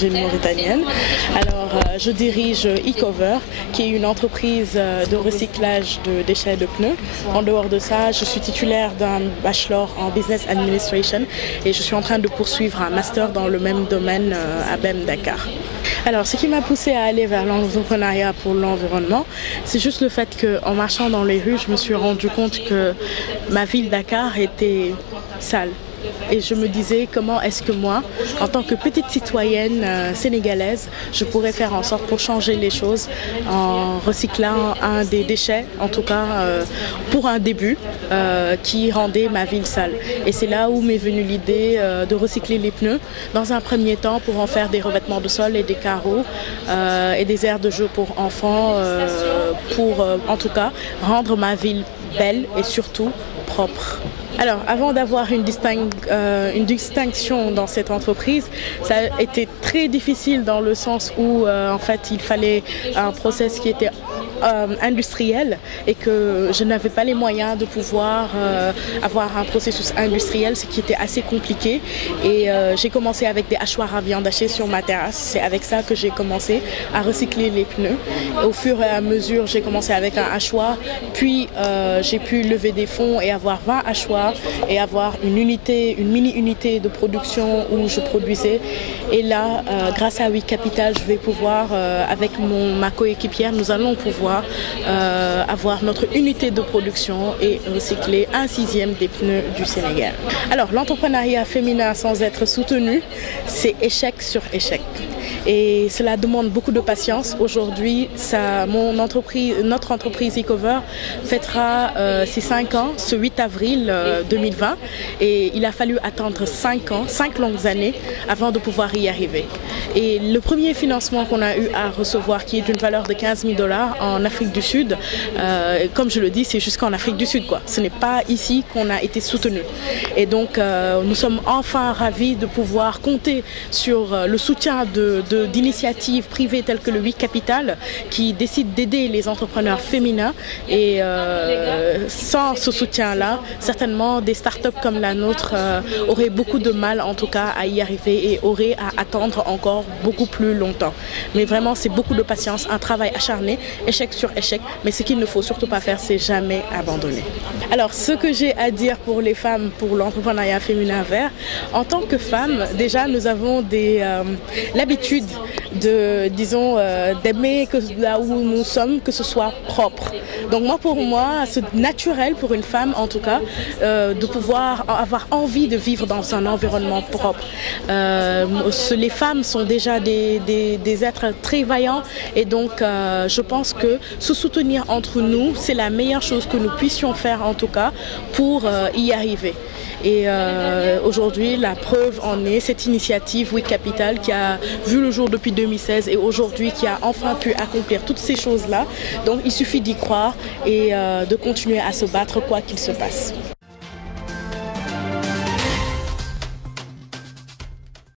d'origine mauritanienne. Alors, je dirige eCover, qui est une entreprise de recyclage de déchets de pneus. En dehors de ça, je suis titulaire d'un bachelor en Business Administration et je suis en train de poursuivre un master dans le même domaine à BEM Dakar. Alors, ce qui m'a poussé à aller vers l'entrepreneuriat pour l'environnement, c'est juste le fait qu'en marchant dans les rues, je me suis rendu compte que ma ville Dakar était sale. Et je me disais comment est-ce que moi, en tant que petite citoyenne sénégalaise, je pourrais faire en sorte pour changer les choses en recyclant un des déchets, en tout cas pour un début, qui rendait ma ville sale. Et c'est là où m'est venue l'idée de recycler les pneus dans un premier temps pour en faire des revêtements de sol et des carreaux et des aires de jeu pour enfants pour en tout cas rendre ma ville belle et surtout propre. Alors, avant d'avoir une distinction dans cette entreprise, ça a été très difficile dans le sens où, en fait, il fallait un process qui était industriel et que je n'avais pas les moyens de pouvoir avoir un processus industriel, ce qui était assez compliqué. Et j'ai commencé avec des hachoirs à viande hachée sur ma terrasse. C'est avec ça que j'ai commencé à recycler les pneus. Au fur et à mesure, j'ai commencé avec un hachoir, puis j'ai pu lever des fonds et avoir 20 hachoirs et avoir une mini-unité de production où je produisais. Et là, grâce à We Capital, je vais pouvoir, avec ma coéquipière, nous allons pouvoir avoir notre unité de production et recycler 1/6 des pneus du Sénégal. Alors, l'entrepreneuriat féminin sans être soutenu, c'est échec sur échec. Et cela demande beaucoup de patience. Aujourd'hui, notre entreprise eCover fêtera ses 5 ans ce 8 avril 2020 et il a fallu attendre 5 ans, 5 longues années avant de pouvoir y arriver. Et le premier financement qu'on a eu à recevoir, qui est d'une valeur de 15 000 $ en Afrique du Sud, comme je le dis, c'est jusqu'en Afrique du Sud, quoi. Ce n'est pas ici qu'on a été soutenu. Et donc, nous sommes enfin ravis de pouvoir compter sur le soutien d'initiatives privées telles que le We Capital qui décident d'aider les entrepreneurs féminins et sans ce soutien-là, certainement des startups comme la nôtre auraient beaucoup de mal en tout cas à y arriver et auraient à attendre encore beaucoup plus longtemps. Mais vraiment c'est beaucoup de patience, un travail acharné, échec sur échec, mais ce qu'il ne faut surtout pas faire c'est jamais abandonner. Alors ce que j'ai à dire pour les femmes, pour l'entrepreneuriat féminin vert, en tant que femmes, déjà nous avons l'habitude d'aimer que là où nous sommes, que ce soit propre. Donc pour moi, c'est naturel pour une femme en tout cas de pouvoir avoir envie de vivre dans un environnement propre. Les femmes sont déjà des êtres très vaillants et donc je pense que se soutenir entre nous, c'est la meilleure chose que nous puissions faire en tout cas pour y arriver. Et aujourd'hui, la preuve en est cette initiative We Capital qui a vu le jour depuis 2016 et aujourd'hui qui a enfin pu accomplir toutes ces choses-là. Donc il suffit d'y croire et de continuer à se battre quoi qu'il se passe.